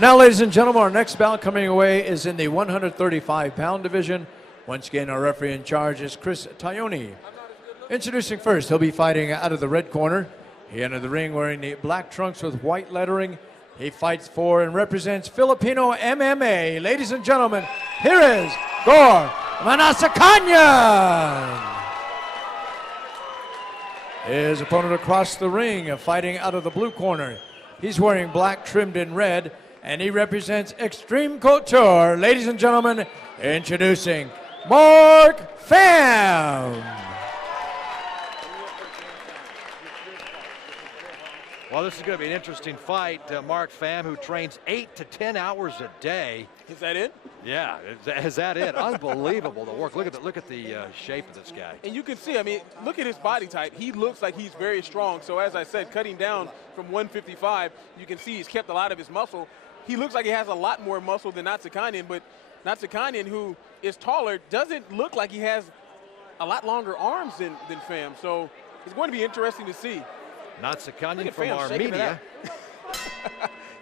Now, ladies and gentlemen, our next bout coming away is in the 135-pound division. Once again, our referee in charge is Chris Tayoni. Introducing first, he'll be fighting out of the red corner. He entered the ring wearing the black trunks with white lettering. He fights for and represents Filipino MMA. Ladies and gentlemen, here is Gor Mnatsakanyan. His opponent across the ring, fighting out of the blue corner. He's wearing black trimmed in red, and he represents Extreme Couture. Ladies and gentlemen, introducing Mark Pham. Well, this is going to be an interesting fight. Mark Pham, who trains 8 to 10 hours a day. Is that it? Yeah, is that it? Unbelievable the work. Look at the shape of this guy. And you can see, I mean, look at his body type. He looks like he's very strong. So as I said, cutting down from 155, you can see he's kept a lot of his muscle. He looks like he has a lot more muscle than Mnatsakanyan, but Mnatsakanyan, who is taller, doesn't look like he has a lot longer arms than Pham. So it's going to be interesting to see. Mnatsakanyan from Armenia.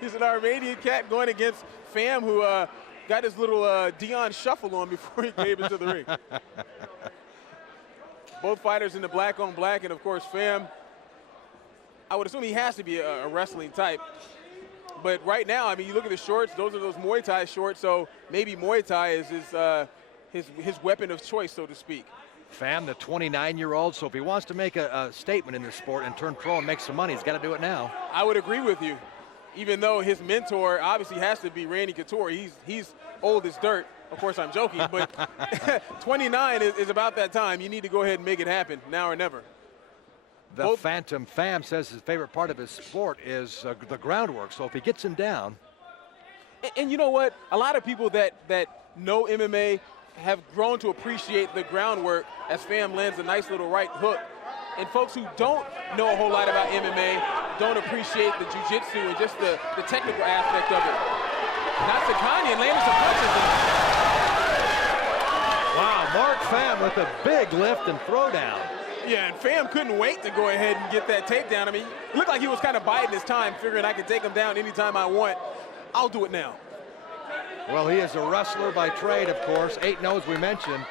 He's an Armenian cat going against Pham, who got his little Dion shuffle on before he came into the ring. Both fighters in the black on black, and of course Pham, I would assume he has to be a wrestling type. But right now, I mean, you look at the shorts, those are those Muay Thai shorts, so maybe Muay Thai is his weapon of choice, so to speak. Pham, the 29-year-old, so if he wants to make a statement in this sport and turn pro and make some money, he's got to do it now. I would agree with you. Even though his mentor obviously has to be Randy Couture. He's old as dirt. Of course, I'm joking, but 29 is about that time. You need to go ahead and make it happen, now or never. The Phantom Pham says his favorite part of his sport is the groundwork, so if he gets him down. And you know what? A lot of people that know MMA have grown to appreciate the groundwork as Pham lands a nice little right hook. And folks who don't know a whole lot about MMA don't appreciate the jiu-jitsu and just the technical aspect of it. Mnatsakanyan landed some punches. Wow, Mark Pham with a big lift and throwdown. Yeah, and Pham couldn't wait to go ahead and get that takedown. I mean, it looked like he was kind of biding his time, figuring I could take him down anytime I want. I'll do it now. Well, he is a wrestler by trade, of course. 8-0, as we mentioned,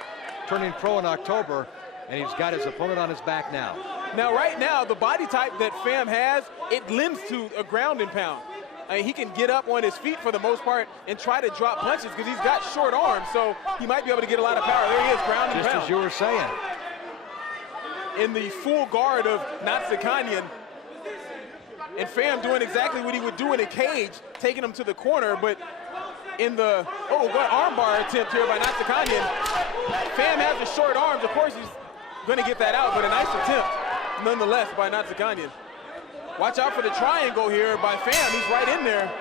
turning pro in October, and he's got his opponent on his back now. Now, right now, the body type that Pham has, it lends to a ground and pound. I mean, he can get up on his feet for the most part and try to drop punches because he's got short arms, so he might be able to get a lot of power. There he is, ground and pound. Just as you were saying. In the full guard of Mnatsakanyan, and Pham doing exactly what he would do in a cage, taking him to the corner, but in the, what armbar attempt here by Mnatsakanyan. Pham has the short arms. Of course, he's going to get that out, but a nice attempt nonetheless by Mnatsakanyan. Watch out for the triangle here by Pham. He's right in there.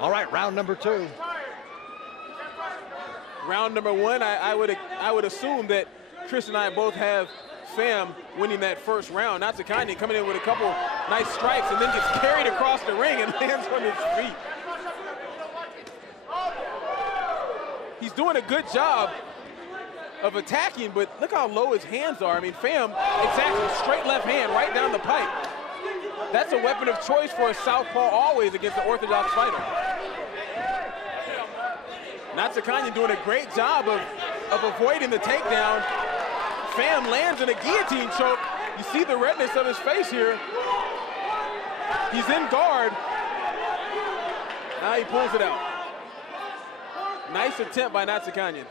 All right, round number 2. Round number 1, I would assume that Chris and I both have Pham winning that first round. Mnatsakanyan coming in with a couple nice strikes and then gets carried across the ring and lands on his feet. He's doing a good job of attacking, but look how low his hands are. I mean, Pham, exactly, straight left hand right down the pipe. That's a weapon of choice for a southpaw always against an orthodox fighter. Mnatsakanyan doing a great job of avoiding the takedown. Pham lands in a guillotine choke. You see the redness of his face here. He's in guard. Now he pulls it out. Nice attempt by Mnatsakanyan.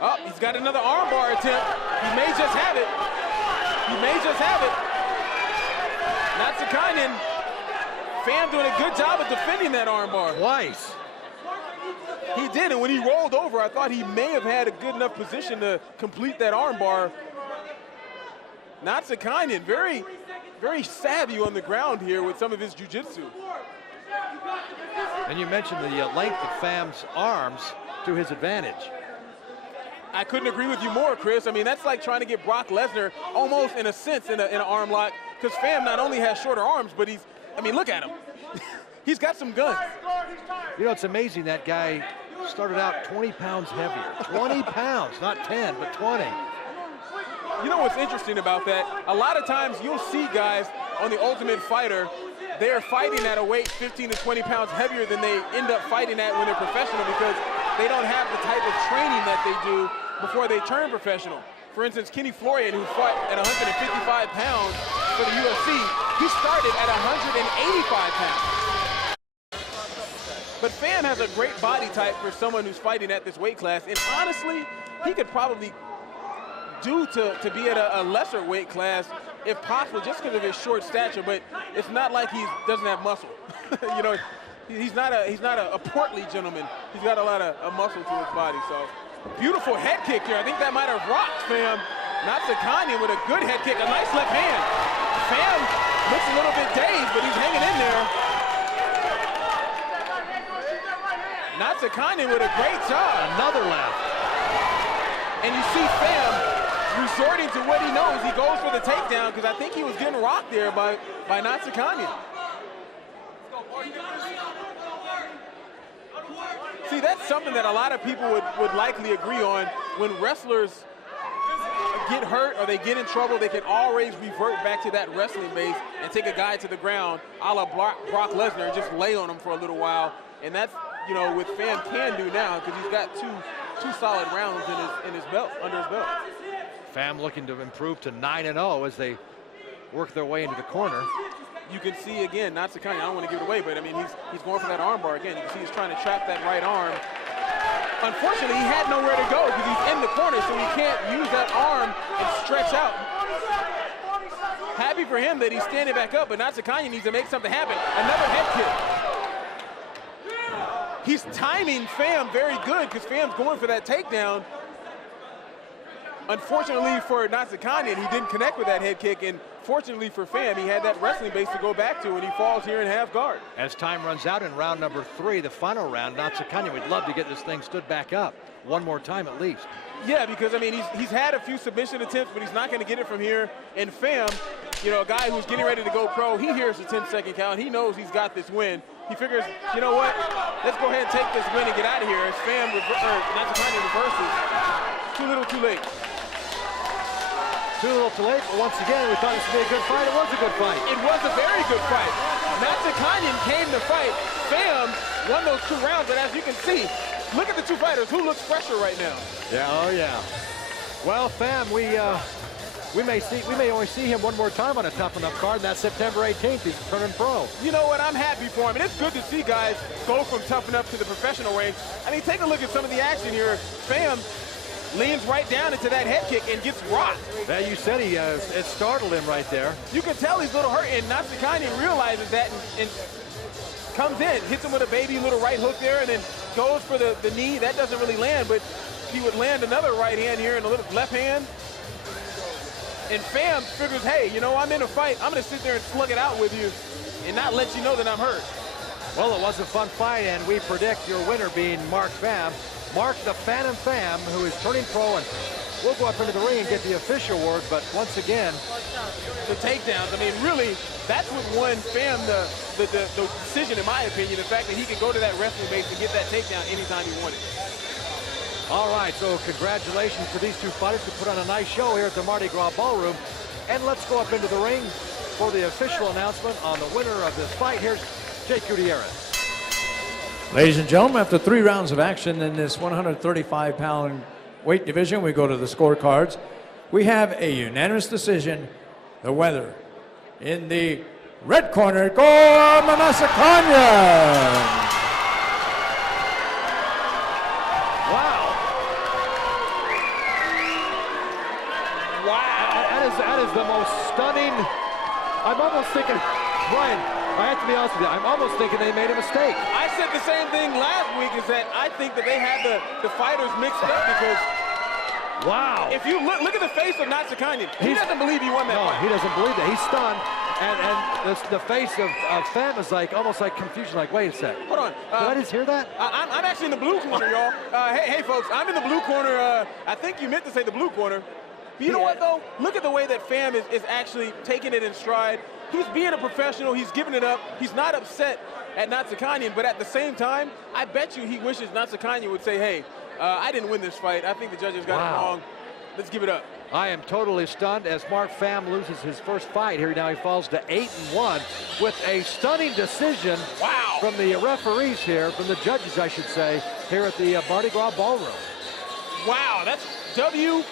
Oh, he's got another armbar attempt. He may just have it. He may just have it. Mnatsakanyan, Pham doing a good job of defending that armbar. Twice. He did, and when he rolled over, I thought he may have had a good enough position to complete that armbar. Mnatsakanyan, very, very savvy on the ground here with some of his jiu-jitsu. And you mentioned the length of Pham's arms to his advantage. I couldn't agree with you more, Chris. I mean, that's like trying to get Brock Lesnar almost in a sense in an arm lock, because Pham not only has shorter arms, but look at him. He's got some guns. You know, it's amazing that guy started out 20 pounds heavier. 20 pounds, not 10, but 20. You know what's interesting about that? A lot of times you'll see guys on The Ultimate Fighter they're fighting at a weight 15 to 20 pounds heavier than they end up fighting at when they're professional because they don't have the type of training that they do before they turn professional. For instance, Kenny Florian, who fought at 155 pounds for the UFC, he started at 185 pounds. But Pham has a great body type for someone who's fighting at this weight class, and honestly, he could probably do to be at a lesser weight class if possible, just because of his short stature. But it's not like he doesn't have muscle. You know, he's not a portly gentleman. He's got a lot of muscle to his body. So beautiful head kick here. I think that might have rocked Pham. Mnatsakanyan with a good head kick, a nice left hand. Pham looks a little bit dazed, but he's hanging in there. Mnatsakanyan with a great job. Another left. And you see Pham resorting to what he knows. He goes for the takedown because I think he was getting rocked there by Mnatsakanyan. See, that's something that a lot of people would likely agree on. When wrestlers get hurt or they get in trouble, they can always revert back to that wrestling base and take a guy to the ground, a la Brock Lesnar, and just lay on him for a little while. And that's, you know, what Pham can do now because he's got two solid rounds in his belt, under his belt. Pham looking to improve to 9-0 as they work their way into the corner. You can see again, Mnatsakanyan, I don't want to give it away, but I mean, he's going for that arm bar again. You can see he's trying to trap that right arm. Unfortunately, he had nowhere to go because he's in the corner, so he can't use that arm and stretch out. Happy for him that he's standing back up, but Mnatsakanyan needs to make something happen. Another head kick. He's timing Pham very good because Pham's going for that takedown. Unfortunately for Mnatsakanyan, he didn't connect with that head kick, and fortunately for Pham, he had that wrestling base to go back to, and he falls here in half guard. As time runs out in round number 3, the final round, Mnatsakanyan would love to get this thing stood back up one more time at least. Yeah, because I mean, he's had a few submission attempts, but he's not going to get it from here. And Pham, you know, a guy who's getting ready to go pro, he hears the 10-second count. He knows he's got this win. He figures, you know what? Let's go ahead and take this win and get out of here. As Mnatsakanyan reverses. Too little, too late. Too little too late, but once again, we thought this would be a good fight. It was a good fight. It was a very good fight. Mnatsakanyan came to fight. Pham won those 2 rounds, but as you can see, look at the 2 fighters. Who looks fresher right now? Yeah, oh yeah. Well, Pham, we may only see him one more time on a Tuff-N-Uff card, and that's September 18th. He's turning pro. You know what? I'm happy for him, and it's good to see guys go from Tuff-N-Uff to the professional range. I mean, take a look at some of the action here. Pham leans right down into that head kick and gets rocked. Yeah, you said it startled him right there. You can tell he's a little hurt, and Mnatsakanyan realizes that and comes in, hits him with a baby little right hook there, and then goes for the knee. That doesn't really land, but he would land another right hand here and a little left hand. And Pham figures, hey, you know, I'm in a fight. I'm going to sit there and slug it out with you and not let you know that I'm hurt. Well, it was a fun fight, and we predict your winner being Mark Pham. Mark the Phantom Pham, who is turning pro, and we'll go up into the ring and get the official award, but once again, the takedowns. I mean, really, that's what won Pham the decision, in my opinion, the fact that he could go to that wrestling base and get that takedown anytime he wanted. All right, so congratulations to these 2 fighters who put on a nice show here at the Mardi Gras Ballroom. And let's go up into the ring for the official announcement on the winner of this fight. Here's Jake Gutierrez. Ladies and gentlemen, after 3 rounds of action in this 135-pound weight division, we go to the scorecards. We have a unanimous decision. The winner in the red corner, Gor Mnatsakanyan. Wow. That is the most stunning. I'm almost thinking, Brian, I have to be honest with you, I'm almost thinking they made a mistake. I said the same thing last week, is that I think that they had the fighters mixed up because wow. If you look at the face of Mnatsakanyan, he doesn't believe he won that fight. No, he doesn't believe that. He's stunned. And the face of Pham is like almost like confusion, like, wait a sec. Hold on. Did I just hear that? I'm actually in the blue corner, y'all. Hey, folks, I'm in the blue corner. I think you meant to say the blue corner. But you know what, though? Look at the way that Pham is actually taking it in stride. He's being a professional. He's giving it up. He's not upset at Mnatsakanyan, but at the same time, I bet you he wishes Mnatsakanyan would say, hey, I didn't win this fight. I think the judges got it wrong. Let's give it up. I am totally stunned as Mark Pham loses his first fight here. Now he falls to 8-1 with a stunning decision from the referees here, from the judges, I should say, here at the Mardi Gras Ballroom. Wow, that's WO